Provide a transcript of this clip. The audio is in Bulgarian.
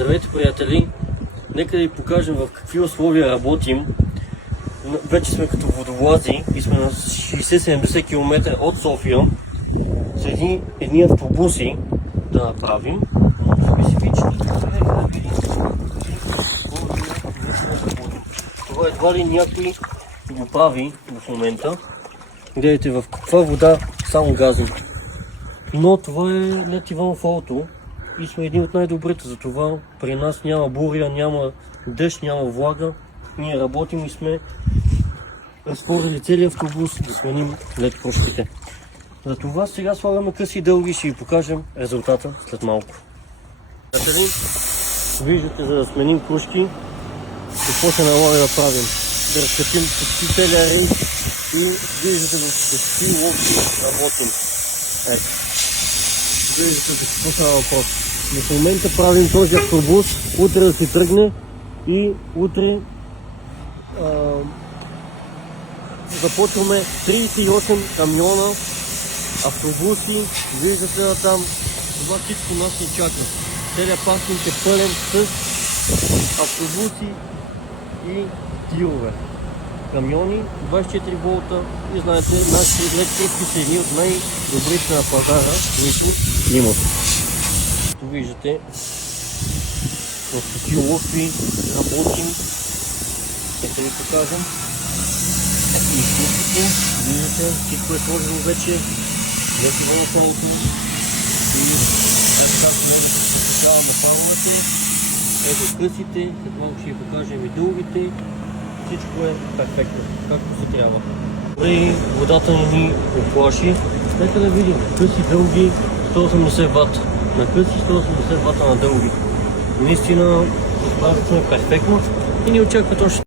Здравейте, приятели! Нека да ви покажем в какви условия работим. Вече сме като водолази и сме на 60-70 км от София. С едни автобуси да направим. Това едва ли някой го прави в момента. Гледайте в каква вода само газим. Но това е лед Иван Фолто и сме едни от най-добрите, затова при нас няма буря, няма дъжд, няма влага. Ние работим и сме разтворили целият автобус да сменим лед крушките. Затова сега слагаме къси и дълги и ще ви покажем резултата след малко. Приятели, виждате, за да сменим крушки, какво се налага да правим. Да разкатим почти целия рейс и виждате в какви лодки работим. Ето. Виждате за какво става въпрос. В момента правим този автобус, утре да си тръгне и утре започваме 38 камиона, автобуси, виждате там, това всичко нас ни чака. Целият паркинг е пълен с автобуси и тирове. Камиони, 24 волта и знаете, нашите електрики са едни от най-добрите на пазара, които имат. Като виждате, в какви лодки работим. Нека ви покажем. Ето и крушките, виждате, всичко е сложено вече, вече вълнителното и така може да се посветлява на паровете. Ето късите, след малко ще ви покажем и дългите. Всичко е перфектно, както се трябва. Добре, водата ни оплаши. Нека да видим къси дълги 180 ватт. На къси 180 ватта на дълги. Наистина, справят сме перфектно и ни очакват още.